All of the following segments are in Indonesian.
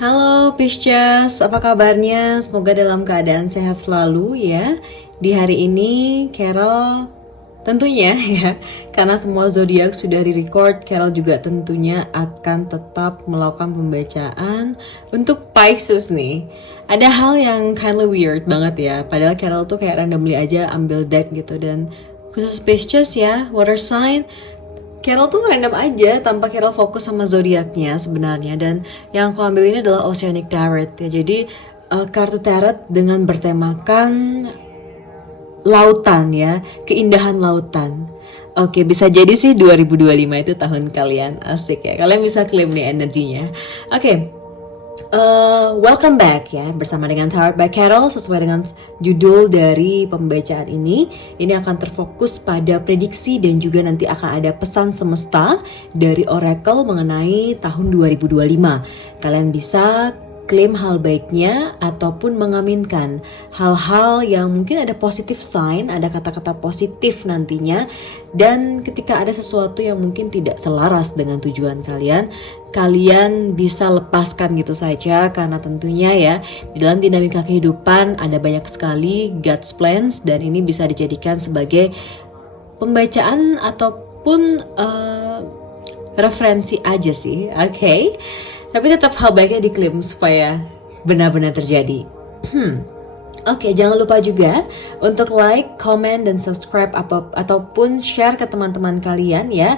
Halo Pisces, apa kabarnya? Semoga dalam keadaan sehat selalu ya. Di hari ini Carol tentunya ya, karena semua zodiak sudah direcord, Carol juga tentunya akan tetap melakukan pembacaan untuk Pisces nih. Ada hal yang kinda weird banget ya, padahal Carol tuh kayak randomly aja ambil deck gitu, dan khusus Pisces ya, water sign, Carol tuh random aja tanpa Carol fokus sama zodiaknya sebenarnya. Dan yang aku ambil ini adalah Oceanic Tarot ya. Jadi kartu tarot dengan bertemakan lautan ya, keindahan lautan. Oke, bisa jadi sih 2025 itu tahun kalian. Asik ya, kalian bisa klaim nih energinya. Oke, welcome back ya, bersama dengan Tarot by Carol. Sesuai dengan judul dari pembacaan ini akan terfokus pada prediksi dan juga nanti akan ada pesan semesta dari Oracle mengenai tahun 2025. Kalian bisa klaim hal baiknya ataupun mengaminkan hal-hal yang mungkin ada positif sign, ada kata-kata positif nantinya. Dan ketika ada sesuatu yang mungkin tidak selaras dengan tujuan kalian, kalian bisa lepaskan gitu saja, karena tentunya ya di dalam dinamika kehidupan ada banyak sekali God's plans, dan ini bisa dijadikan sebagai pembacaan ataupun referensi aja sih, oke? Tapi tetap hal baiknya diklaim supaya benar-benar terjadi. Oke, jangan lupa juga untuk like, comment, dan subscribe ataupun share ke teman-teman kalian ya.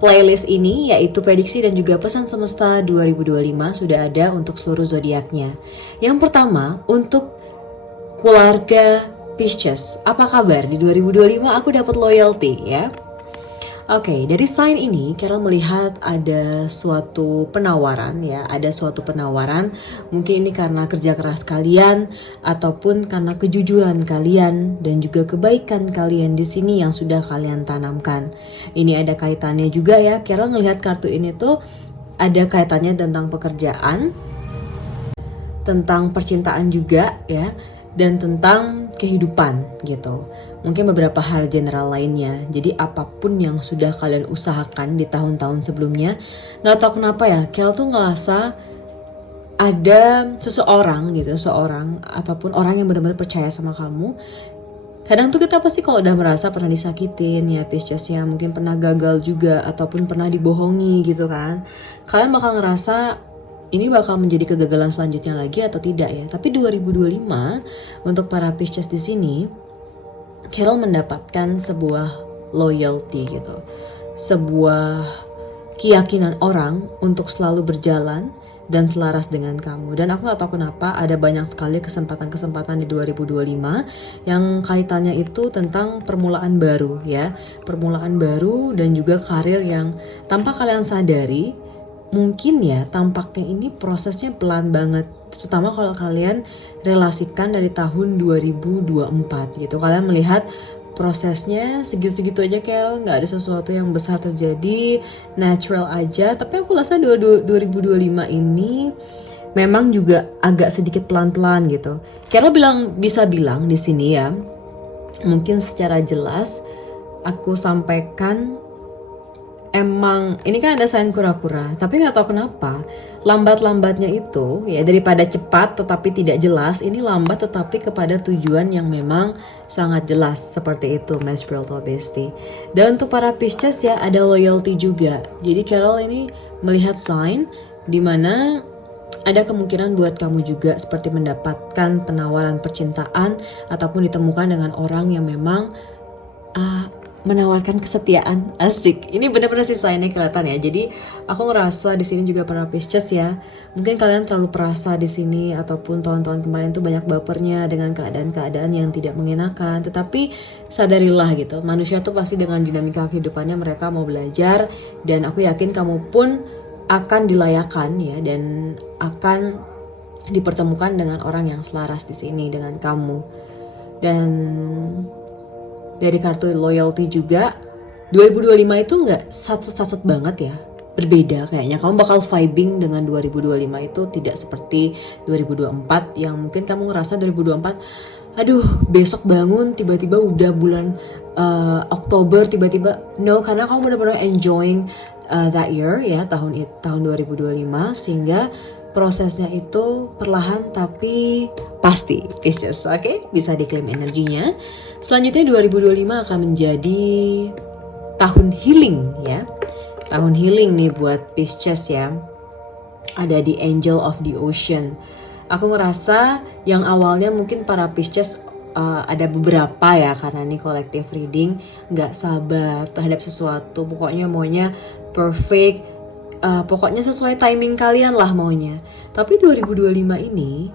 Playlist ini yaitu prediksi dan juga pesan semesta 2025 sudah ada untuk seluruh zodiaknya. Yang pertama, untuk keluarga Pisces, apa kabar di 2025? Aku dapat loyalty ya. Oke, dari sign ini Carol melihat ada suatu penawaran ya, ada suatu penawaran. Mungkin ini karena kerja keras kalian ataupun karena kejujuran kalian dan juga kebaikan kalian di sini yang sudah kalian tanamkan. Ini ada kaitannya juga ya. Carol ngelihat kartu ini tuh ada kaitannya tentang pekerjaan, tentang percintaan juga ya, dan tentang kehidupan gitu. Mungkin beberapa hal general lainnya. Jadi apapun yang sudah kalian usahakan di tahun-tahun sebelumnya, nggak tahu kenapa ya, Kel tuh ngerasa ada seseorang gitu, seorang ataupun orang yang benar-benar percaya sama kamu. Kadang tuh kita pasti kalau udah merasa pernah disakitin ya Pisces ya, mungkin pernah gagal juga ataupun pernah dibohongi gitu kan. Kalian bakal ngerasa ini bakal menjadi kegagalan selanjutnya lagi atau tidak ya. Tapi 2025 untuk para Pisces di sini, Carol mendapatkan sebuah loyalty gitu, sebuah keyakinan orang untuk selalu berjalan dan selaras dengan kamu. Dan aku gak tahu kenapa ada banyak sekali kesempatan-kesempatan di 2025 yang kaitannya itu tentang permulaan baru ya, permulaan baru dan juga karir yang tanpa kalian sadari mungkin ya tampaknya ini prosesnya pelan banget, terutama kalau kalian relasikan dari tahun 2024 gitu. Kalian melihat prosesnya segitu-segitu aja, Kel, nggak ada sesuatu yang besar terjadi, natural aja. Tapi aku rasa 2025 ini memang juga agak sedikit pelan-pelan gitu. Kel bisa bilang di sini ya, mungkin secara jelas aku sampaikan. Emang ini kan ada sign kura-kura, tapi nggak tahu kenapa lambat-lambatnya itu ya, daripada cepat tetapi tidak jelas, ini lambat tetapi kepada tujuan yang memang sangat jelas, seperti itu my spiritual bestie. Dan untuk para Pisces ya, ada loyalty juga. Jadi Carol ini melihat sign dimana ada kemungkinan buat kamu juga seperti mendapatkan penawaran percintaan ataupun ditemukan dengan orang yang memang menawarkan kesetiaan. Asik. Ini benar-benar sih signnya kelihatan ya. Jadi aku ngerasa di sini juga para Pisces ya, mungkin kalian terlalu perasa di sini ataupun tahun-tahun kemarin tuh banyak bapernya dengan keadaan-keadaan yang tidak mengenakan. Tetapi sadarilah gitu, manusia tuh pasti dengan dinamika kehidupannya mereka mau belajar, dan aku yakin kamu pun akan dilayakan ya, dan akan dipertemukan dengan orang yang selaras di sini dengan kamu. Dan dari kartu loyalty juga 2025 itu nggak sat-sat banget ya, berbeda kayaknya. Kamu bakal vibing dengan 2025 itu tidak seperti 2024 yang mungkin kamu ngerasa 2024 aduh besok bangun tiba-tiba udah bulan Oktober tiba-tiba. No, karena kamu benar-benar enjoying that year ya, tahun 2025, sehingga prosesnya itu perlahan tapi pasti, Pisces. Oke, bisa diklaim energinya. Selanjutnya 2025 akan menjadi tahun healing ya. Tahun healing nih buat Pisces ya. Ada di Angel of the Ocean. Aku ngerasa yang awalnya mungkin para Pisces ada beberapa ya, karena ini collective reading, nggak sabar terhadap sesuatu, pokoknya maunya perfect, pokoknya sesuai timing kalian lah maunya. Tapi 2025 ini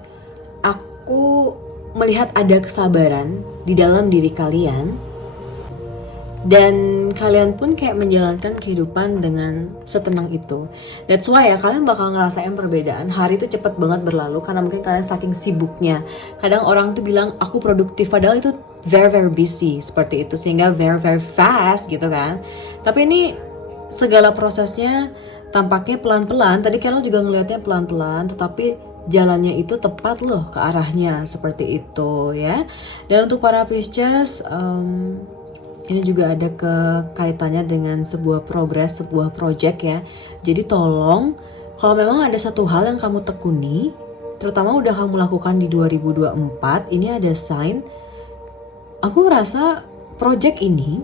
aku melihat ada kesabaran di dalam diri kalian, dan kalian pun kayak menjalankan kehidupan dengan setenang itu. That's why ya, kalian bakal ngerasain perbedaan. Hari itu cepet banget berlalu karena mungkin kalian saking sibuknya. Kadang orang tuh bilang aku produktif, padahal itu very very busy seperti itu, sehingga very very fast gitu kan. Tapi ini segala prosesnya tampaknya pelan-pelan. Tadi Carol juga ngelihatnya pelan-pelan, tetapi jalannya itu tepat loh ke arahnya, seperti itu ya. Dan untuk para Pisces, ini juga ada kaitannya dengan sebuah progres, sebuah project ya. Jadi tolong, kalau memang ada satu hal yang kamu tekuni, terutama udah kamu lakukan di 2024, ini ada sign. Aku ngerasa project ini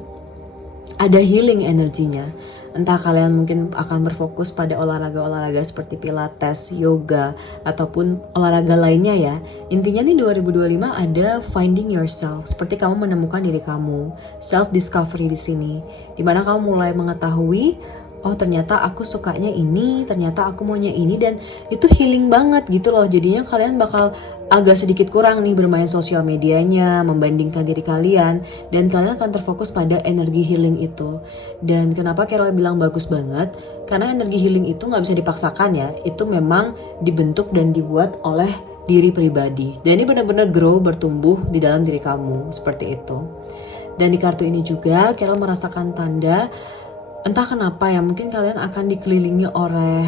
ada healing energinya. Entah kalian mungkin akan berfokus pada olahraga-olahraga seperti pilates, yoga, ataupun olahraga lainnya ya. Intinya nih 2025 ada finding yourself, seperti kamu menemukan diri kamu, self discovery di sini. Dimana kamu mulai mengetahui, oh ternyata aku sukanya ini, ternyata aku maunya ini, dan itu healing banget gitu loh. Jadinya kalian bakal agak sedikit kurang nih bermain sosial medianya, membandingkan diri kalian, dan kalian akan terfokus pada energi healing itu. Dan kenapa Carol bilang bagus banget? Karena energi healing itu gak bisa dipaksakan ya, itu memang dibentuk dan dibuat oleh diri pribadi. Dan ini benar-benar grow, bertumbuh di dalam diri kamu, seperti itu. Dan di kartu ini juga Carol merasakan tanda, entah kenapa ya, mungkin kalian akan dikelilingi oleh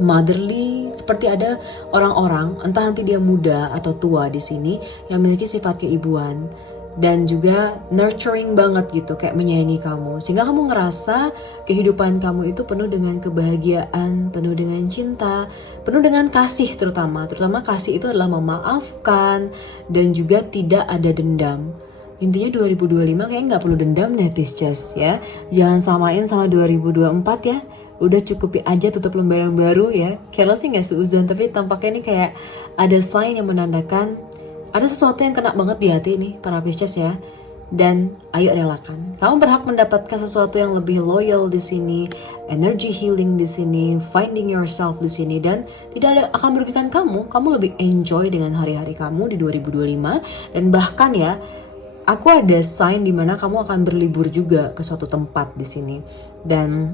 motherly, seperti ada orang-orang, entah nanti dia muda atau tua di sini, yang memiliki sifat keibuan dan juga nurturing banget gitu, kayak menyayangi kamu, sehingga kamu ngerasa kehidupan kamu itu penuh dengan kebahagiaan, penuh dengan cinta, penuh dengan kasih, terutama kasih itu adalah memaafkan dan juga tidak ada dendam. Intinya 2025 kayaknya nggak perlu dendam deh Pisces ya. Jangan samain sama 2024 ya. Udah cukupi aja tutup lembaran baru ya. Carol sih nggak seuzon, tapi tampaknya ini kayak ada sign yang menandakan ada sesuatu yang kena banget di hati nih para Pisces ya. Dan ayo relakan. Kamu berhak mendapatkan sesuatu yang lebih loyal di sini, energy healing di sini, finding yourself di sini, dan tidak ada akan merugikan kamu. Kamu lebih enjoy dengan hari-hari kamu di 2025, dan bahkan ya, aku ada sign dimana kamu akan berlibur juga ke suatu tempat di sini, dan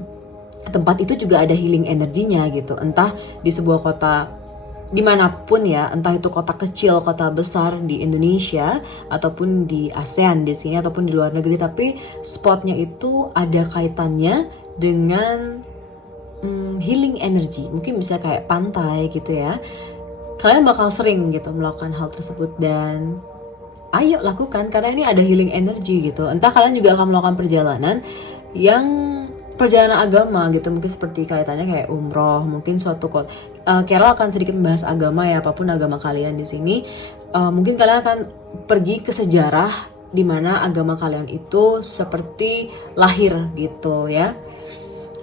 tempat itu juga ada healing energinya gitu. Entah di sebuah kota dimanapun ya, entah itu kota kecil, kota besar di Indonesia, ataupun di ASEAN di sini, ataupun di luar negeri, tapi spotnya itu ada kaitannya dengan healing energy. Mungkin bisa kayak pantai gitu ya. Kalian bakal sering gitu melakukan hal tersebut, dan ayo lakukan karena ini ada healing energy gitu. Entah kalian juga akan melakukan perjalanan agama gitu, mungkin seperti kaitannya kayak umroh, mungkin suatu Carol akan sedikit membahas agama ya, apapun agama kalian di sini. Mungkin kalian akan pergi ke sejarah di mana agama kalian itu seperti lahir gitu ya.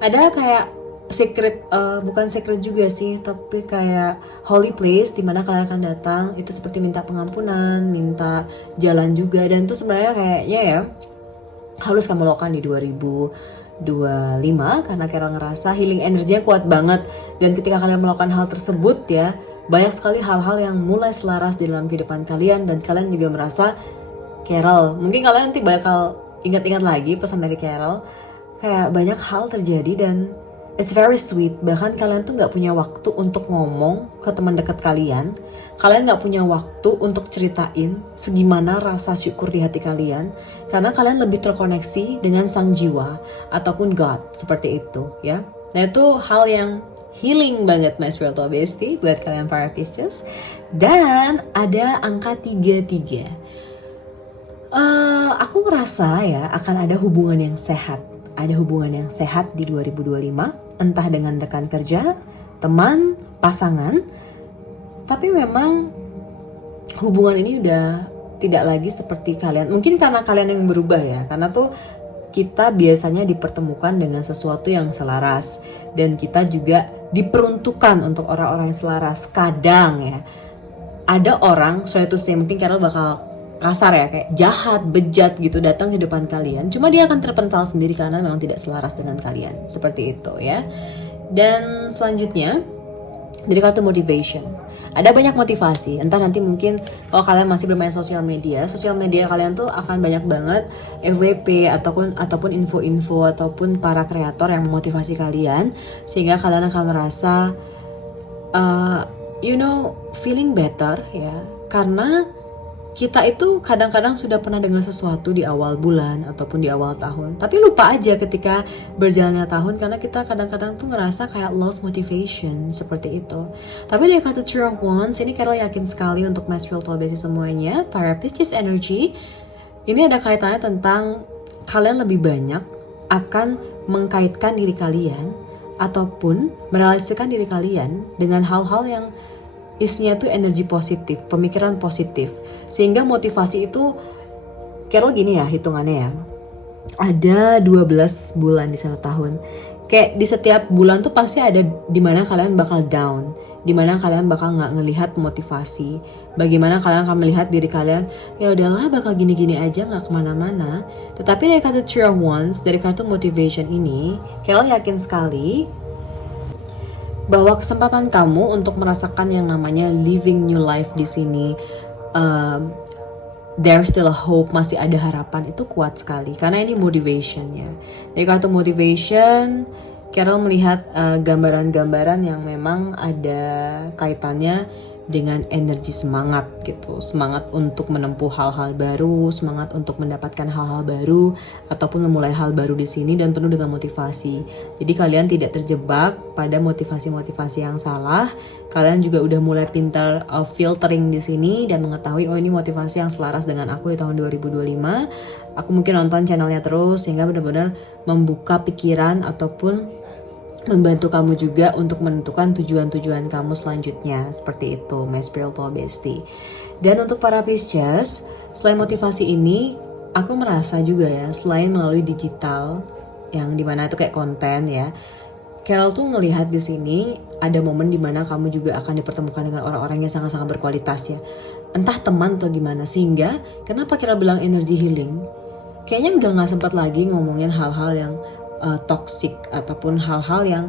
Ada kayak secret, bukan secret juga sih, tapi kayak holy place di mana kalian akan datang, itu seperti minta pengampunan, minta jalan juga, dan itu sebenarnya kayaknya ya harus kamu lakukan di 2025 karena Carol ngerasa healing energinya kuat banget. Dan ketika kalian melakukan hal tersebut ya, banyak sekali hal-hal yang mulai selaras di dalam kehidupan kalian, dan kalian juga merasa Carol, mungkin kalian nanti bakal ingat-ingat lagi pesan dari Carol, kayak banyak hal terjadi dan it's very sweet. Bahkan kalian tuh gak punya waktu untuk ngomong ke teman dekat kalian. Kalian gak punya waktu untuk ceritain segimana rasa syukur di hati kalian, karena kalian lebih terkoneksi dengan sang jiwa ataupun God, seperti itu ya. Nah itu hal yang healing banget my spiritual bestie buat kalian para Pisces. Dan ada angka 33. Aku ngerasa ya akan ada hubungan yang sehat ada hubungan yang sehat di 2025, entah dengan rekan kerja, teman, pasangan. Tapi memang hubungan ini udah tidak lagi seperti kalian. Mungkin karena kalian yang berubah ya, karena tuh kita biasanya dipertemukan dengan sesuatu yang selaras, dan kita juga diperuntukkan untuk orang-orang yang selaras. Kadang ya, ada orang, so itu sih mungkin Carol bakal kasar ya, kayak jahat, bejat gitu datang ke depan kalian, cuma dia akan terpental sendiri karena memang tidak selaras dengan kalian, seperti itu ya. Dan selanjutnya dari kartu motivation, ada banyak motivasi. Entah nanti mungkin kalau kalian masih bermain sosial media kalian tuh akan banyak banget FWP ataupun info-info ataupun para kreator yang memotivasi kalian, sehingga kalian akan merasa feeling better ya. Karena kita itu kadang-kadang sudah pernah dengar sesuatu di awal bulan ataupun di awal tahun, tapi lupa aja ketika berjalannya tahun, karena kita kadang-kadang tuh ngerasa kayak lost motivation, seperti itu. Tapi dari kartu Three of Wands ini Carol yakin sekali untuk my spiritual bestie semuanya, para Pisces energy, ini ada kaitannya tentang kalian lebih banyak akan mengkaitkan diri kalian ataupun merealisasikan diri kalian dengan hal-hal yang isinya tuh energi positif, pemikiran positif. Sehingga motivasi itu, Carol gini ya hitungannya ya, ada 12 bulan di satu tahun. Kayak di setiap bulan tuh pasti ada dimana kalian bakal down, dimana kalian bakal gak ngelihat motivasi, bagaimana kalian akan melihat diri kalian, ya udahlah bakal gini-gini aja gak kemana-mana. Tetapi dari kartu Three of Wands, dari kartu motivation ini, Carol yakin sekali bahwa kesempatan kamu untuk merasakan yang namanya living new life di sini, there's still a hope, masih ada harapan, itu kuat sekali. Karena ini motivation ya. Dari kartu motivation, Carol melihat gambaran-gambaran yang memang ada kaitannya dengan energi semangat gitu, semangat untuk menempuh hal-hal baru, semangat untuk mendapatkan hal-hal baru ataupun memulai hal baru di sini, dan penuh dengan motivasi. Jadi kalian tidak terjebak pada motivasi-motivasi yang salah. Kalian juga udah mulai pintar filtering di sini dan mengetahui, oh ini motivasi yang selaras dengan aku di tahun 2025. Aku mungkin nonton channelnya terus sehingga benar-benar membuka pikiran ataupun membantu kamu juga untuk menentukan tujuan-tujuan kamu selanjutnya. Seperti itu, my spiritual bestie. Dan untuk para Pisces, selain motivasi ini, aku merasa juga ya, selain melalui digital, yang dimana itu kayak konten ya, Carol tuh ngelihat di sini ada momen dimana kamu juga akan dipertemukan dengan orang-orang yang sangat-sangat berkualitas ya. Entah teman atau gimana, sehingga kenapa Carol bilang energy healing? Kayaknya udah gak sempat lagi ngomongin hal-hal yang toxic ataupun hal-hal yang,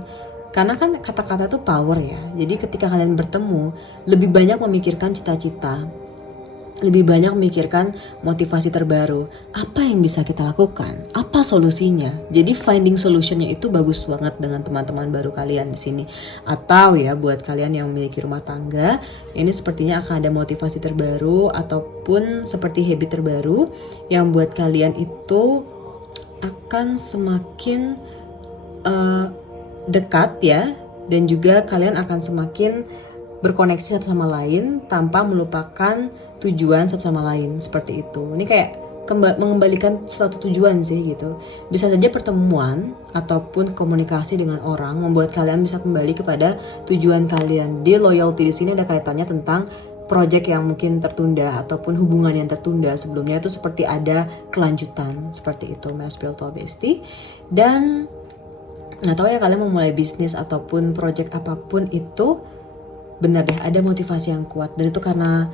karena kan kata-kata itu power ya. Jadi ketika kalian bertemu, lebih banyak memikirkan cita-cita, lebih banyak memikirkan motivasi terbaru, apa yang bisa kita lakukan, apa solusinya. Jadi finding solutionnya itu bagus banget dengan teman-teman baru kalian di sini. Atau ya buat kalian yang memiliki rumah tangga, ini sepertinya akan ada motivasi terbaru ataupun seperti habit terbaru yang buat kalian itu akan semakin dekat ya, dan juga kalian akan semakin berkoneksi satu sama lain tanpa melupakan tujuan satu sama lain, seperti itu. Ini kayak mengembalikan suatu tujuan sih gitu. Bisa saja pertemuan ataupun komunikasi dengan orang membuat kalian bisa kembali kepada tujuan kalian. Di loyalty di sini ada kaitannya tentang project yang mungkin tertunda ataupun hubungan yang tertunda sebelumnya, itu seperti ada kelanjutan, seperti itu my spiritual bestie. Dan nggak tahu ya, kalian mau mulai bisnis ataupun project apapun itu, benar deh ada motivasi yang kuat, dan itu karena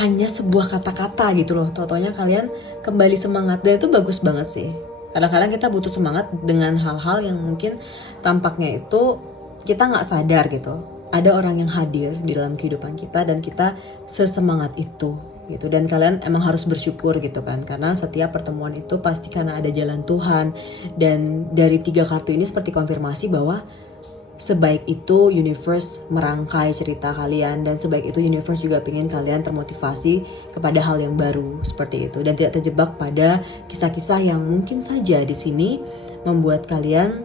hanya sebuah kata-kata gitu loh, tau-taunya kalian kembali semangat, dan itu bagus banget sih. Kadang-kadang kita butuh semangat dengan hal-hal yang mungkin tampaknya itu kita nggak sadar gitu. Ada orang yang hadir di dalam kehidupan kita dan kita sesemangat itu gitu. Dan kalian emang harus bersyukur gitu kan, karena setiap pertemuan itu pasti karena ada jalan Tuhan. Dan dari 3 kartu ini seperti konfirmasi bahwa sebaik itu universe merangkai cerita kalian, dan sebaik itu universe juga pengen kalian termotivasi kepada hal yang baru, seperti itu, dan tidak terjebak pada kisah-kisah yang mungkin saja di sini membuat kalian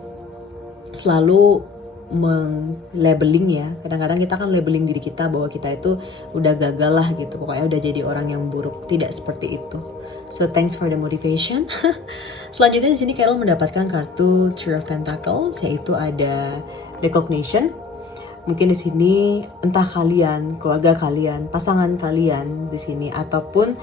selalu meng-labeling ya. Kadang-kadang kita kan labeling diri kita bahwa kita itu udah gagal lah gitu. Pokoknya udah jadi orang yang buruk. Tidak seperti itu. So thanks for the motivation. Selanjutnya di sini Carol mendapatkan kartu Three of Pentacles, yaitu ada recognition. Mungkin di sini entah kalian, keluarga kalian, pasangan kalian di sini ataupun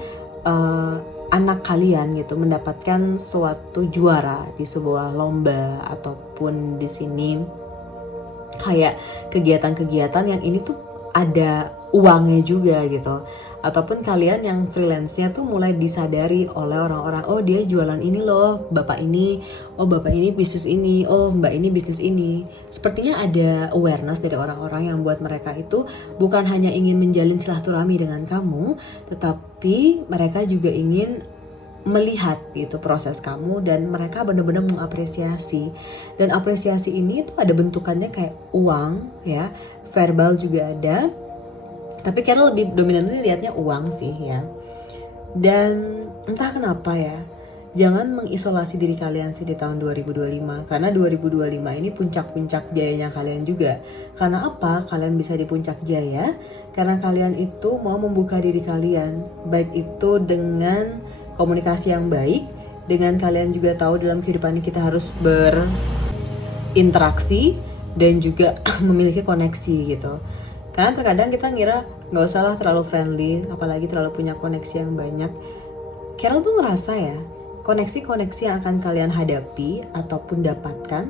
anak kalian gitu mendapatkan suatu juara di sebuah lomba ataupun di sini kayak kegiatan-kegiatan yang ini tuh ada uangnya juga gitu, ataupun kalian yang freelance-nya tuh mulai disadari oleh orang-orang, oh dia jualan ini loh, bapak ini, oh bapak ini bisnis ini, oh mbak ini bisnis ini. Sepertinya ada awareness dari orang-orang yang buat mereka itu bukan hanya ingin menjalin silaturahmi dengan kamu, tetapi mereka juga ingin melihat gitu proses kamu, dan mereka benar-benar mengapresiasi. Dan apresiasi ini tuh ada bentukannya kayak uang ya, verbal juga ada, tapi Carol lebih dominan lihatnya uang sih ya. Dan entah kenapa ya, jangan mengisolasi diri kalian sih di tahun 2025, karena 2025 ini puncak-puncak jayanya kalian juga. Karena apa kalian bisa di puncak jaya? Karena kalian itu mau membuka diri kalian, baik itu dengan komunikasi yang baik, dengan kalian juga tahu dalam kehidupan ini kita harus berinteraksi dan juga memiliki koneksi gitu. Karena terkadang kita ngira nggak usah lah terlalu friendly, apalagi terlalu punya koneksi yang banyak. Carol tuh ngerasa ya, koneksi-koneksi yang akan kalian hadapi ataupun dapatkan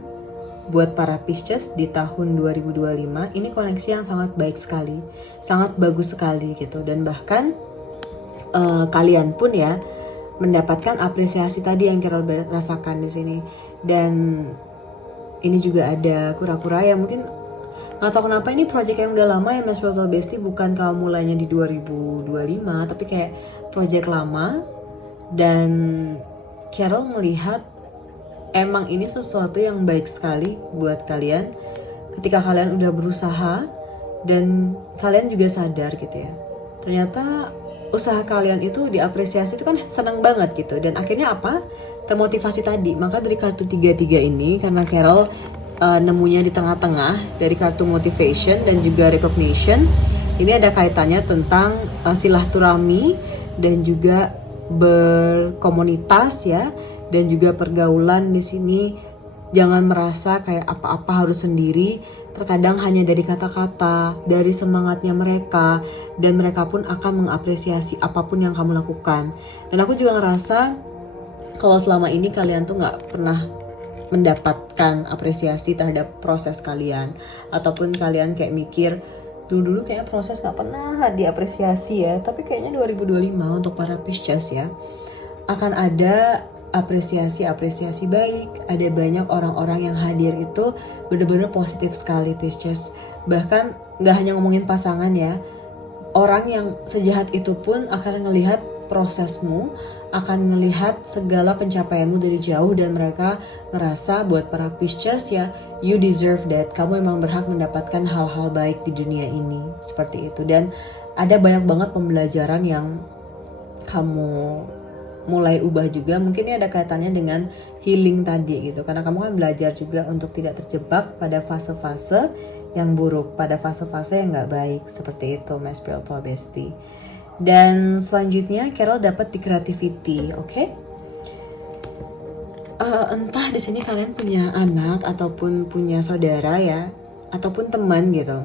buat para Pisces di tahun 2025 ini koneksi yang sangat baik sekali, sangat bagus sekali gitu. Dan bahkan kalian pun ya mendapatkan apresiasi tadi yang Carol rasakan di sini. Dan ini juga ada kura-kura yang mungkin nggak tahu kenapa ini project yang udah lama ya Mas Spiritual Bestie, bukan kamu mulainya di 2025 tapi kayak project lama. Dan Carol melihat emang ini sesuatu yang baik sekali buat kalian ketika kalian udah berusaha dan kalian juga sadar gitu ya, ternyata usaha kalian itu diapresiasi, itu kan senang banget gitu. Dan akhirnya apa? Termotivasi tadi. Maka dari kartu 33 ini, karena Carol nemunya di tengah-tengah dari kartu motivation dan juga recognition, ini ada kaitannya tentang silaturahmi dan juga berkomunitas ya, dan juga pergaulan di sini. Jangan merasa kayak apa-apa harus sendiri. Terkadang hanya dari kata-kata, dari semangatnya mereka, dan mereka pun akan mengapresiasi apapun yang kamu lakukan. Dan aku juga ngerasa kalau selama ini kalian tuh nggak pernah mendapatkan apresiasi terhadap proses kalian, ataupun kalian kayak mikir dulu kayak proses nggak pernah diapresiasi ya. Tapi kayaknya 2025 untuk para Pisces ya akan ada apresiasi baik. Ada banyak orang-orang yang hadir itu benar-benar positif sekali Pisces. Bahkan nggak hanya ngomongin pasangan ya, orang yang sejahat itu pun akan ngelihat prosesmu, akan ngelihat segala pencapaianmu dari jauh, dan mereka ngerasa buat para Pisces ya, you deserve that. Kamu emang berhak mendapatkan hal-hal baik di dunia ini, seperti itu. Dan ada banyak banget pembelajaran yang kamu mulai ubah juga. Mungkin ini ada kaitannya dengan healing tadi gitu, karena kamu kan belajar juga untuk tidak terjebak pada fase-fase yang buruk, pada fase-fase yang gak baik, seperti itu Mas Spiritual Bestie. Dan selanjutnya Carol dapat di creativity, oke? Entah di sini kalian punya anak ataupun punya saudara ya, ataupun teman gitu.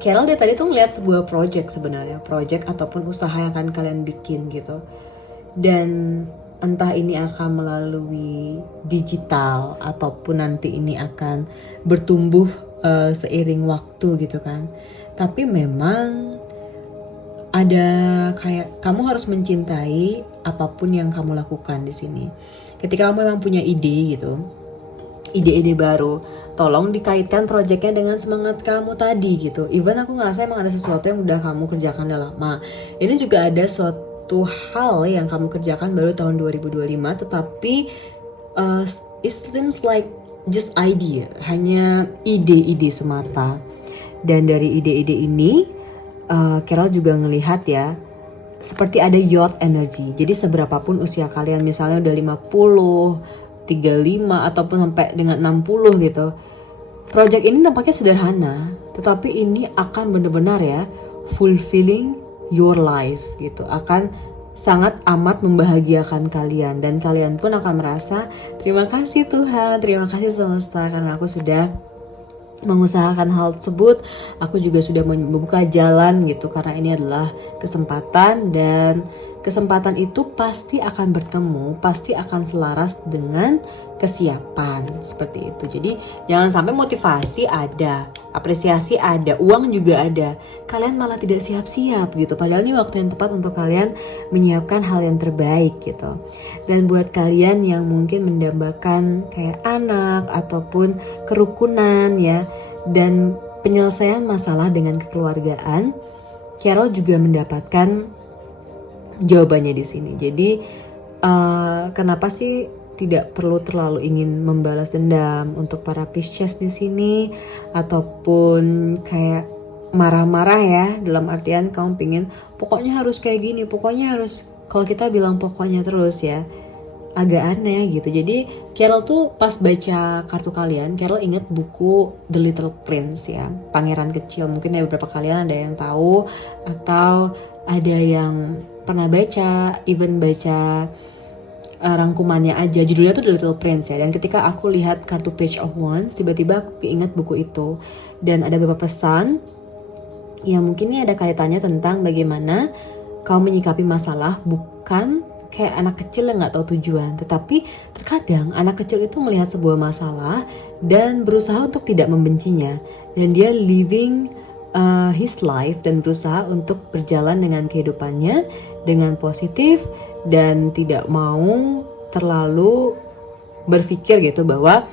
Carol dari tadi tuh ngeliat sebuah project sebenarnya, project ataupun usaha yang akan kalian bikin gitu. Dan entah ini akan melalui digital ataupun nanti ini akan bertumbuh seiring waktu gitu kan. Tapi memang ada kayak kamu harus mencintai apapun yang kamu lakukan di sini. Ketika kamu memang punya ide gitu, ide-ide baru, tolong dikaitkan proyeknya dengan semangat kamu tadi gitu. Even aku ngerasa emang ada sesuatu yang udah kamu kerjakan udah lama. Ini juga ada suatu hal yang kamu kerjakan baru tahun 2025, tetapi it seems like just idea, hanya ide-ide semata. Dan dari ide-ide ini Carol juga ngelihat ya, seperti ada youth energy. Jadi seberapapun usia kalian, misalnya udah 50, 35 ataupun sampai dengan 60 gitu, project ini tampaknya sederhana, tetapi ini akan benar-benar ya fulfilling your life gitu, akan sangat amat membahagiakan kalian, dan kalian pun akan merasa terima kasih Tuhan, terima kasih semesta karena aku sudah mengusahakan hal tersebut. Aku juga sudah membuka jalan gitu, karena ini adalah kesempatan, dan kesempatan itu pasti akan bertemu, pasti akan selaras dengan kesiapan, seperti itu. Jadi jangan sampai motivasi ada, apresiasi ada, uang juga ada, kalian malah tidak siap-siap gitu, padahal ini waktu yang tepat untuk kalian menyiapkan hal yang terbaik gitu. Dan buat kalian yang mungkin mendambakan kayak anak ataupun kerukunan ya, dan penyelesaian masalah dengan kekeluargaan, Carol juga mendapatkan jawabannya di sini. Jadi kenapa sih tidak perlu terlalu ingin membalas dendam untuk para Pisces di sini, ataupun kayak marah-marah ya, dalam artian kamu pingin pokoknya harus kayak gini, pokoknya harus, kalau kita bilang pokoknya terus ya agak aneh gitu. Jadi Carol tuh pas baca kartu kalian, Carol ingat buku The Little Prince ya, Pangeran Kecil. Mungkin ya beberapa kalian ada yang tahu atau ada yang pernah baca, even baca rangkumannya aja. Judulnya tuh The Little Prince ya. Dan ketika aku lihat kartu Page of Wands, tiba-tiba aku ingat buku itu. Dan ada beberapa pesan yang mungkin ini ada kaitannya tentang bagaimana kau menyikapi masalah, bukan kayak anak kecil yang gak tahu tujuan. Tetapi terkadang anak kecil itu melihat sebuah masalah dan berusaha untuk tidak membencinya, dan dia living his life dan berusaha untuk berjalan dengan kehidupannya dengan positif, dan tidak mau terlalu berpikir gitu bahwa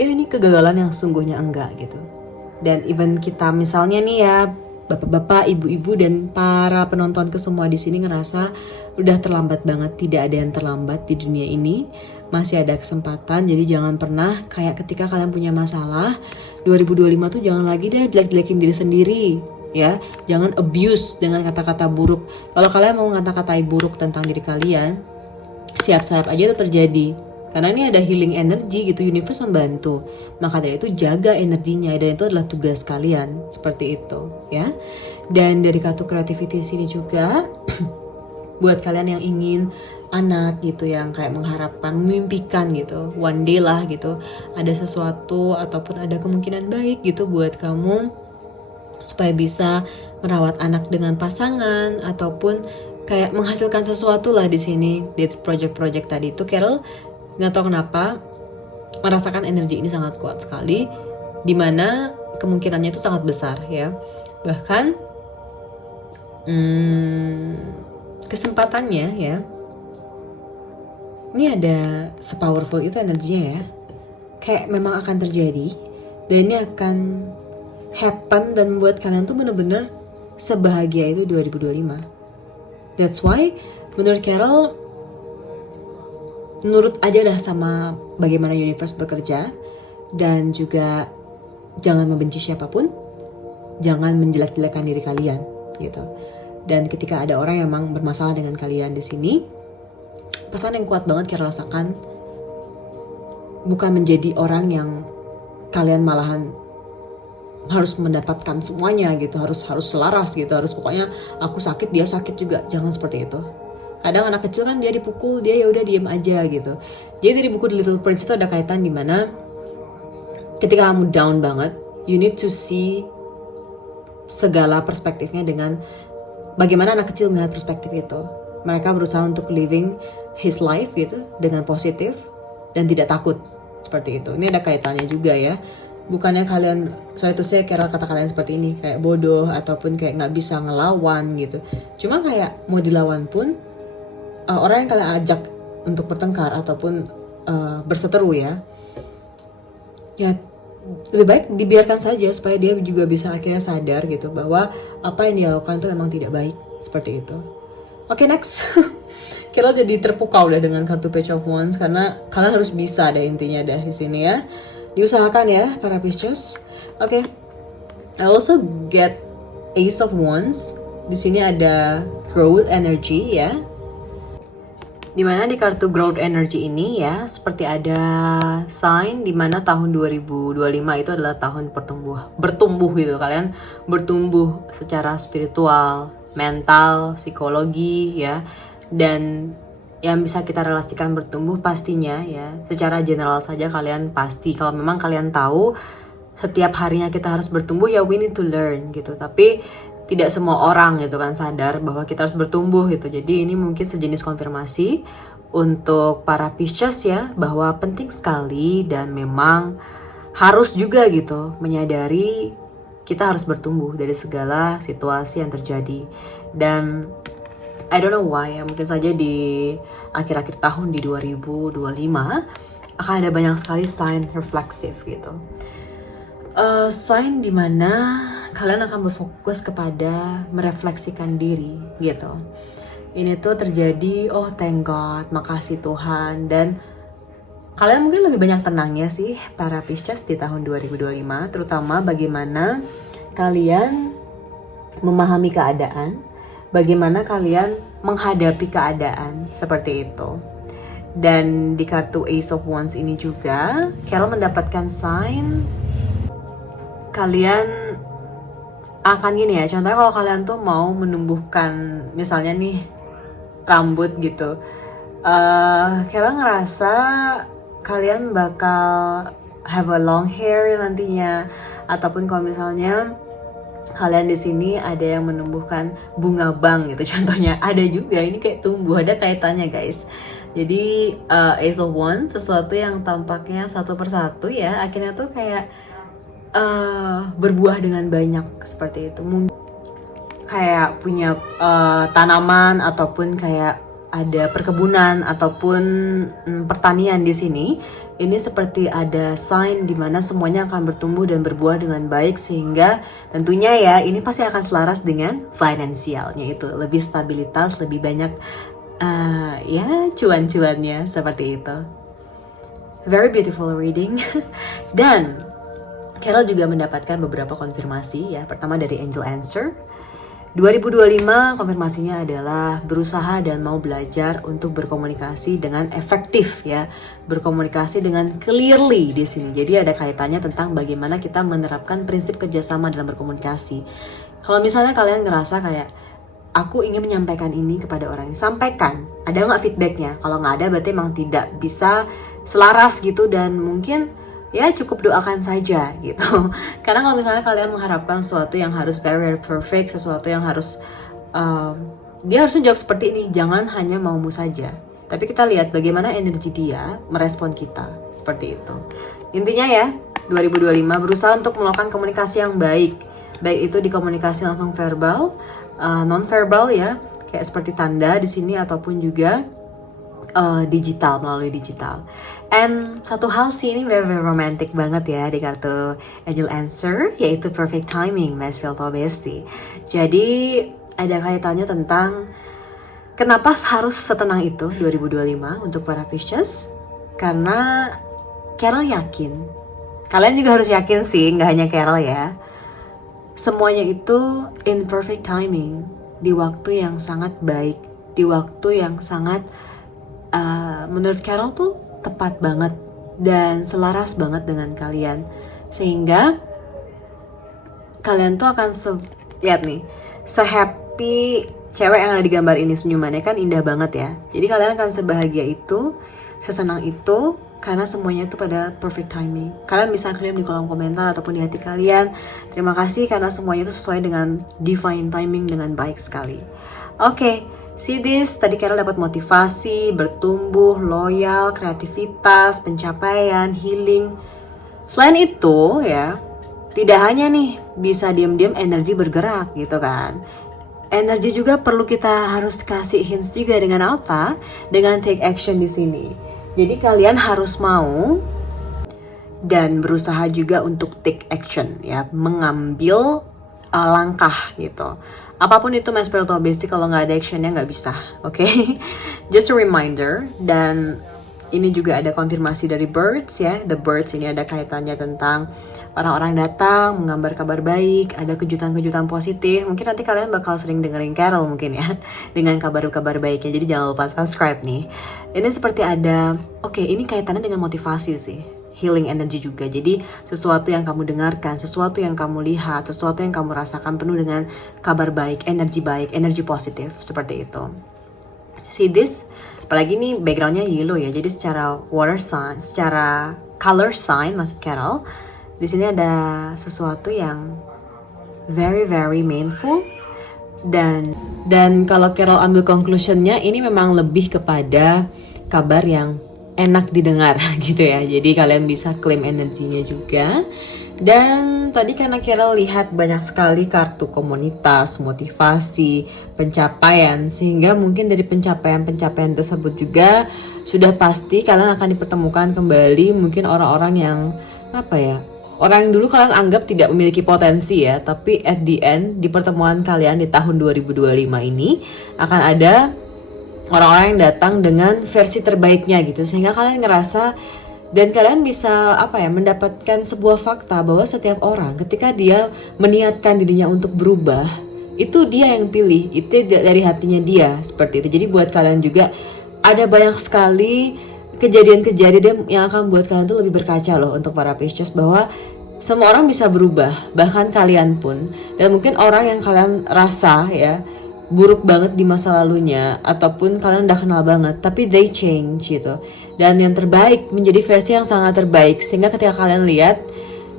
ya ini kegagalan yang sungguhnya enggak gitu. Dan even kita misalnya nih ya, bapak-bapak, ibu-ibu, dan para penontonku semua di sini ngerasa udah terlambat banget. Tidak ada yang terlambat di dunia ini, masih ada kesempatan. Jadi jangan pernah kayak ketika kalian punya masalah 2025 tuh jangan lagi deh jelek-jelekin diri sendiri ya. Jangan abuse dengan kata-kata buruk. Kalau kalian mau ngata-katai buruk tentang diri kalian, siap-siap aja itu terjadi. Karena ini ada healing energy gitu, universe membantu. Maka dari itu jaga energinya, dan itu adalah tugas kalian, seperti itu ya. Dan dari kartu creativity sini juga buat kalian yang ingin anak gitu, yang kayak mengharapkan, memimpikan gitu, one day lah gitu, ada sesuatu ataupun ada kemungkinan baik gitu buat kamu supaya bisa merawat anak dengan pasangan ataupun kayak menghasilkan sesuatu lah di sini. Di project-project tadi itu Carol nggak tahu kenapa merasakan energi ini sangat kuat sekali, dimana kemungkinannya itu sangat besar ya. Bahkan kesempatannya ya, ini ada sepowerful itu energinya ya, kayak memang akan terjadi, dan ini akan happen, dan membuat kalian tuh bener-bener sebahagia itu 2025. That's why menurut Carol, nurut aja dah sama bagaimana universe bekerja, dan juga jangan membenci siapapun, jangan menjelek-jelekan diri kalian gitu. Dan ketika ada orang yang memang bermasalah dengan kalian di sini, pesan yang kuat banget Carol rasakan, bukan menjadi orang yang kalian malahan harus mendapatkan semuanya gitu, harus selaras gitu, harus pokoknya aku sakit dia sakit juga. Jangan seperti itu. Kadang anak kecil kan dia dipukul, dia ya udah diem aja gitu. Jadi dari buku The Little Prince itu ada kaitan dimana ketika kamu down banget, you need to see segala perspektifnya dengan bagaimana anak kecil melihat perspektif itu. Mereka berusaha untuk living his life gitu dengan positif dan tidak takut, seperti itu. Ini ada kaitannya juga ya. Bukannya kalian, soal itu saya kira kata kalian seperti ini kayak bodoh ataupun kayak nggak bisa ngelawan gitu. Cuma kayak mau dilawan pun orang yang kalian ajak untuk bertengkar ataupun berseteru ya lebih baik dibiarkan saja supaya dia juga bisa akhirnya sadar gitu bahwa apa yang dia lakukan itu memang tidak baik, seperti itu. Oke, next. Kita jadi terpukau udah dengan kartu Page of Wands, karena kalian harus bisa ada intinya dah di sini ya. Diusahakan ya para Pisces. Oke. I also get Ace of Wands. Di sini ada growth energy ya. Dimana di kartu growth energy ini ya, seperti ada sign dimana tahun 2025 itu adalah tahun bertumbuh gitu. Kalian bertumbuh secara spiritual, mental, psikologi ya. Dan yang bisa kita relasikan bertumbuh pastinya ya, secara general saja kalian pasti, kalau memang kalian tahu setiap harinya kita harus bertumbuh ya, we need to learn gitu. Tapi tidak semua orang gitu kan sadar bahwa kita harus bertumbuh gitu. Jadi ini mungkin sejenis konfirmasi untuk para Pisces ya, bahwa penting sekali dan memang harus juga gitu menyadari kita harus bertumbuh dari segala situasi yang terjadi. Dan I don't know why ya, mungkin saja di akhir-akhir tahun di 2025 akan ada banyak sekali sign refleksif gitu. Sign dimana kalian akan berfokus kepada merefleksikan diri gitu. Ini tuh terjadi, oh thank God, makasih Tuhan. Dan kalian mungkin lebih banyak tenangnya sih para Pisces di tahun 2025, terutama bagaimana kalian memahami keadaan, bagaimana kalian menghadapi keadaan seperti itu. Dan di kartu Ace of Wands ini juga Carol mendapatkan sign kalian akan gini ya, contohnya kalau kalian tuh mau menumbuhkan misalnya nih rambut gitu, Carol ngerasa kalian bakal have a long hair nantinya, ataupun kalau misalnya kalian di sini ada yang menumbuhkan bunga bank gitu contohnya, ada juga ini kayak tumbuh, ada kaitannya guys. Jadi Ace of Wands sesuatu yang tampaknya satu persatu ya, akhirnya tuh kayak berbuah dengan banyak seperti itu. Mungkin kayak punya tanaman ataupun kayak ada perkebunan ataupun pertanian di sini. Ini seperti ada sign di mana semuanya akan bertumbuh dan berbuah dengan baik, sehingga tentunya ya ini pasti akan selaras dengan finansialnya, itu lebih stabilitas, lebih banyak ya cuan-cuannya seperti itu. Very beautiful reading. Dan Carol juga mendapatkan beberapa konfirmasi ya. Pertama dari Angel Answer. 2025 konfirmasinya adalah berusaha dan mau belajar untuk berkomunikasi dengan efektif ya. Berkomunikasi dengan clearly di sini. Jadi ada kaitannya tentang bagaimana kita menerapkan prinsip kerjasama dalam berkomunikasi. Kalau misalnya kalian ngerasa kayak aku ingin menyampaikan ini kepada orang ini, sampaikan. Ada nggak feedbacknya? Kalau nggak ada berarti emang tidak bisa selaras gitu, dan mungkin ya cukup doakan saja gitu. Karena kalau misalnya kalian mengharapkan sesuatu yang harus very perfect, sesuatu yang harus dia harusnya jawab seperti ini, jangan hanya maumu saja. Tapi kita lihat bagaimana energi dia merespon kita, seperti itu. Intinya ya, 2025 berusaha untuk melakukan komunikasi yang baik. Baik itu di komunikasi langsung verbal, non-verbal ya, kayak seperti tanda di sini, ataupun juga digital, melalui digital. And satu hal sih, ini very romantic banget ya di kartu Angel Answer, yaitu perfect timing, Mas Velto Besti. Jadi ada kaitannya tentang kenapa harus setenang itu 2025 untuk para Pisces. Karena Carol yakin, kalian juga harus yakin sih, nggak hanya Carol ya, semuanya itu in perfect timing, di waktu yang sangat baik, di waktu yang sangat menurut Carol tuh tepat banget dan selaras banget dengan kalian, sehingga kalian tuh akan lihat nih, se-happy cewek yang ada di gambar ini, senyumannya kan indah banget ya. Jadi kalian akan sebahagia itu, sesenang itu, karena semuanya itu pada perfect timing. Kalian bisa klaim di kolom komentar ataupun di hati kalian, terima kasih karena semuanya itu sesuai dengan divine timing dengan baik sekali. Oke. See this, tadi Carol dapat motivasi, bertumbuh, loyal, kreativitas, pencapaian, healing. Selain itu ya, tidak hanya nih bisa diam-diam energi bergerak gitu kan. Energi juga perlu kita harus kasih hints juga, dengan apa? Dengan take action di sini. Jadi kalian harus mau dan berusaha juga untuk take action ya, mengambil langkah gitu. Apapun itu Mas Velto Besti, kalau nggak ada actionnya nggak bisa, oke? Just a reminder. Dan ini juga ada konfirmasi dari birds ya. The birds ini ada kaitannya tentang orang-orang datang, menggambar kabar baik, ada kejutan-kejutan positif. Mungkin nanti kalian bakal sering dengerin Carol mungkin ya, dengan kabar-kabar baiknya. Jadi jangan lupa subscribe nih. Ini seperti ada, oke, ini kaitannya dengan motivasi sih. Healing energy juga. Jadi sesuatu yang kamu dengarkan, sesuatu yang kamu lihat, sesuatu yang kamu rasakan penuh dengan kabar baik, energi positif. Seperti itu. See this? Apalagi ini backgroundnya yellow ya. Jadi secara water sign, secara color sign maksud Carol, di sini ada sesuatu yang very very meaningful. Dan kalau Carol ambil conclusionnya, ini memang lebih kepada kabar yang enak didengar gitu ya. Jadi kalian bisa claim energinya juga. Dan tadi karena Carol lihat banyak sekali kartu komunitas, motivasi, pencapaian, sehingga mungkin dari pencapaian-pencapaian tersebut juga sudah pasti kalian akan dipertemukan kembali mungkin orang-orang yang orang yang dulu kalian anggap tidak memiliki potensi ya, tapi at the end di pertemuan kalian di tahun 2025 ini akan ada orang-orang yang datang dengan versi terbaiknya gitu, sehingga kalian ngerasa dan kalian bisa mendapatkan sebuah fakta bahwa setiap orang ketika dia meniatkan dirinya untuk berubah, itu dia yang pilih, itu dari hatinya dia, seperti itu. Jadi buat kalian juga ada banyak sekali kejadian-kejadian yang akan buat kalian tuh lebih berkaca loh untuk para Pisces, bahwa semua orang bisa berubah, bahkan kalian pun. Dan mungkin orang yang kalian rasa ya buruk banget di masa lalunya, ataupun kalian udah kenal banget, tapi they change gitu. Dan yang terbaik menjadi versi yang sangat terbaik, sehingga ketika kalian lihat,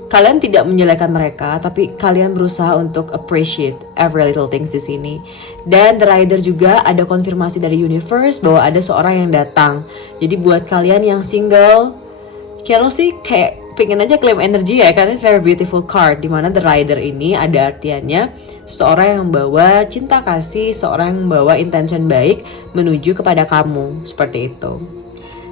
kalian tidak menjelekkan mereka, tapi kalian berusaha untuk appreciate every little things di sini. Dan The Rider juga ada konfirmasi dari universe bahwa ada seorang yang datang. Jadi buat kalian yang single, Carol sih kayak pengen aja claim energi ya, karena very beautiful card, dimana The Rider ini ada artiannya seseorang yang membawa cinta kasih, seorang yang membawa intention baik menuju kepada kamu, seperti itu.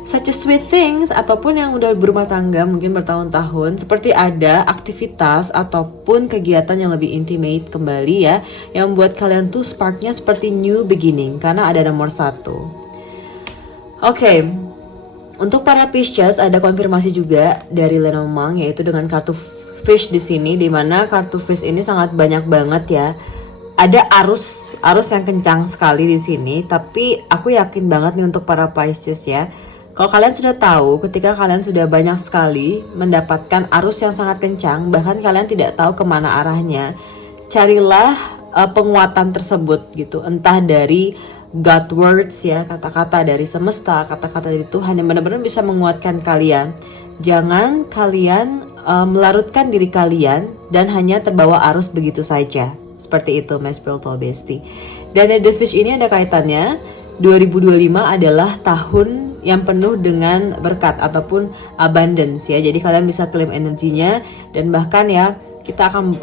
Such a sweet things, ataupun yang udah berumah tangga mungkin bertahun-tahun, seperti ada aktivitas ataupun kegiatan yang lebih intimate kembali ya, yang membuat kalian tuh sparknya seperti new beginning, karena ada nomor 1. Oke. Untuk para Pisces ada konfirmasi juga dari Lenormand, yaitu dengan kartu fish di sini, di mana kartu fish ini sangat banyak banget ya. Ada arus yang kencang sekali di sini, tapi aku yakin banget nih untuk para Pisces ya. Kalau kalian sudah tahu, ketika kalian sudah banyak sekali mendapatkan arus yang sangat kencang, bahkan kalian tidak tahu kemana arahnya, carilah penguatan tersebut gitu, entah dari God words ya, kata-kata dari semesta, kata-kata dari Tuhan yang benar-benar bisa menguatkan kalian. Jangan kalian melarutkan diri kalian dan hanya terbawa arus begitu saja. Seperti itu, my spiritual bestie. Dan The Fish ini ada kaitannya, 2025 adalah tahun yang penuh dengan berkat ataupun abundance ya. Jadi kalian bisa claim energinya, dan bahkan ya kita akan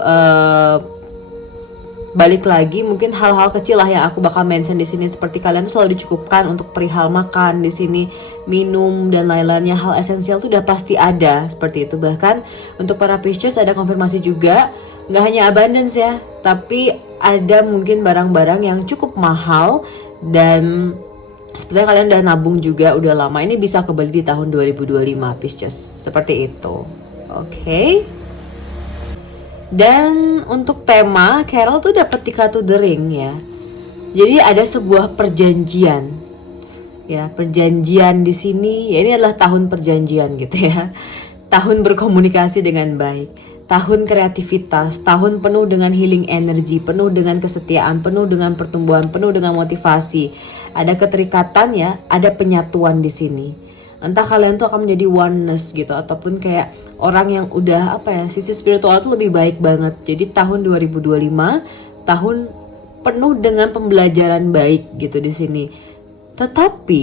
balik lagi mungkin hal-hal kecil lah yang aku bakal mention di sini, seperti kalian selalu dicukupkan untuk perihal makan di sini, minum dan lain-lainnya, hal esensial tuh udah pasti ada, seperti itu. Bahkan untuk para Pisces ada konfirmasi juga, nggak hanya abundance ya, tapi ada mungkin barang-barang yang cukup mahal dan sepertinya kalian udah nabung juga udah lama, ini bisa kembali di tahun 2025 Pisces, seperti itu. Oke. Dan untuk tema, Carol tuh dapat di kartu The Ring ya. Jadi ada sebuah perjanjian. Ya, perjanjian di sini, ya ini adalah tahun perjanjian gitu ya. Tahun berkomunikasi dengan baik, tahun kreativitas, tahun penuh dengan healing energy, penuh dengan kesetiaan, penuh dengan pertumbuhan, penuh dengan motivasi. Ada keterikatan ya, ada penyatuan di sini. Entah kalian tuh akan menjadi oneness gitu, ataupun kayak orang yang udah sisi spiritual tuh lebih baik banget. Jadi tahun 2025 tahun penuh dengan pembelajaran baik gitu di sini. Tetapi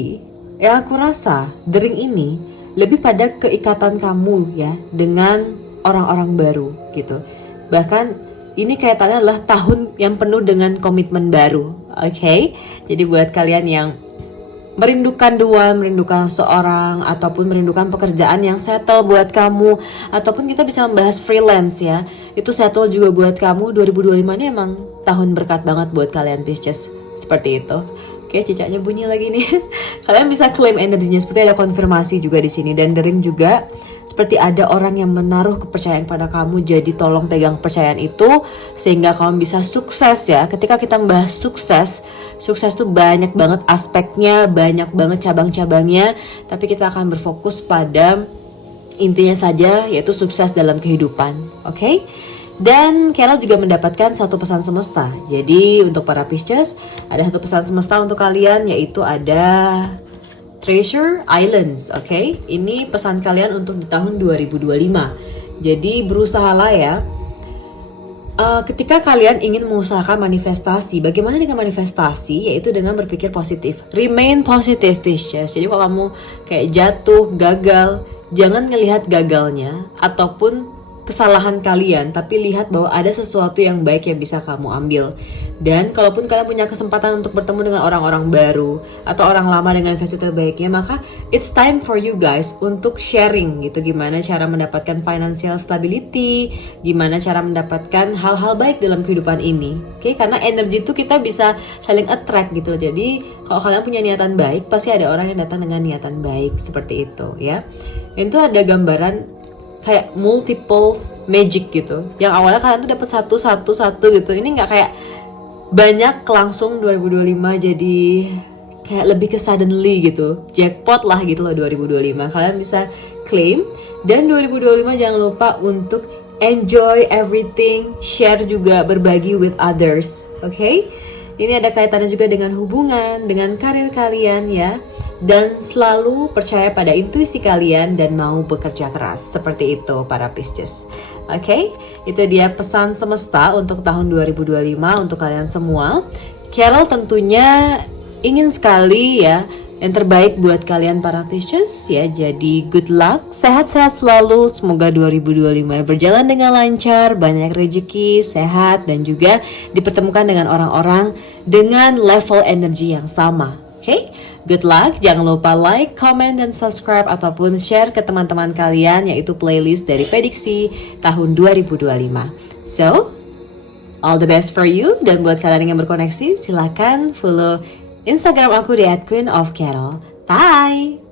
yang aku rasa The Ring ini lebih pada keikatan kamu ya dengan orang-orang baru gitu. Bahkan ini kaitannya adalah tahun yang penuh dengan komitmen baru. Oke? Jadi buat kalian yang merindukan merindukan seorang, ataupun merindukan pekerjaan yang settle buat kamu, ataupun kita bisa membahas freelance ya, itu settle juga buat kamu. 2025 ini emang tahun berkat banget buat kalian Pisces, seperti itu. Oke, cicaknya bunyi lagi nih. Kalian bisa claim energinya, seperti ada konfirmasi juga di sini, dan dering juga seperti ada orang yang menaruh kepercayaan pada kamu. Jadi tolong pegang kepercayaan itu sehingga kamu bisa sukses ya. Ketika kita membahas sukses, sukses tuh banyak banget aspeknya, banyak banget cabang-cabangnya, tapi kita akan berfokus pada intinya saja, yaitu sukses dalam kehidupan. Oke? Dan Carol juga mendapatkan satu pesan semesta. Jadi untuk para Pisces, ada satu pesan semesta untuk kalian, yaitu ada Treasure Islands. Oke? Ini pesan kalian untuk di tahun 2025. Jadi berusahalah ya. Ketika kalian ingin mengusahakan manifestasi, bagaimana dengan manifestasi? Yaitu dengan berpikir positif. Remain positive, Pisces. Jadi kalau kamu kayak jatuh, gagal, jangan ngelihat gagalnya ataupun kesalahan kalian, tapi lihat bahwa ada sesuatu yang baik yang bisa kamu ambil. Dan kalaupun kalian punya kesempatan untuk bertemu dengan orang-orang baru atau orang lama dengan versi terbaiknya, maka it's time for you guys untuk sharing gitu, gimana cara mendapatkan financial stability, gimana cara mendapatkan hal-hal baik dalam kehidupan ini. Oke, karena energi itu kita bisa saling attract gitu. Jadi kalau kalian punya niatan baik, pasti ada orang yang datang dengan niatan baik, seperti itu ya. Itu ada gambaran kayak multiple magic gitu. Yang awalnya kalian tuh dapat satu gitu. Ini nggak kayak banyak langsung 2025, jadi kayak lebih ke suddenly gitu. Jackpot lah gitu loh 2025. Kalian bisa claim. Dan 2025 jangan lupa untuk enjoy everything, share juga, berbagi with others. Oke? Ini ada kaitannya juga dengan hubungan, dengan karir kalian ya. Dan selalu percaya pada intuisi kalian dan mau bekerja keras. Seperti itu para Pisces. Oke, itu dia pesan semesta untuk tahun 2025 untuk kalian semua. Carol tentunya ingin sekali ya yang terbaik buat kalian para Pisces ya. Jadi good luck, sehat-sehat selalu. Semoga 2025 berjalan dengan lancar, banyak rezeki, sehat, dan juga dipertemukan dengan orang-orang dengan level energi yang sama. Oke, good luck. Jangan lupa like, comment, dan subscribe ataupun share ke teman-teman kalian, yaitu playlist dari prediksi tahun 2025. So, all the best for you. Dan buat kalian yang berkoneksi, silakan follow Instagram aku di @queenofcarol. Bye!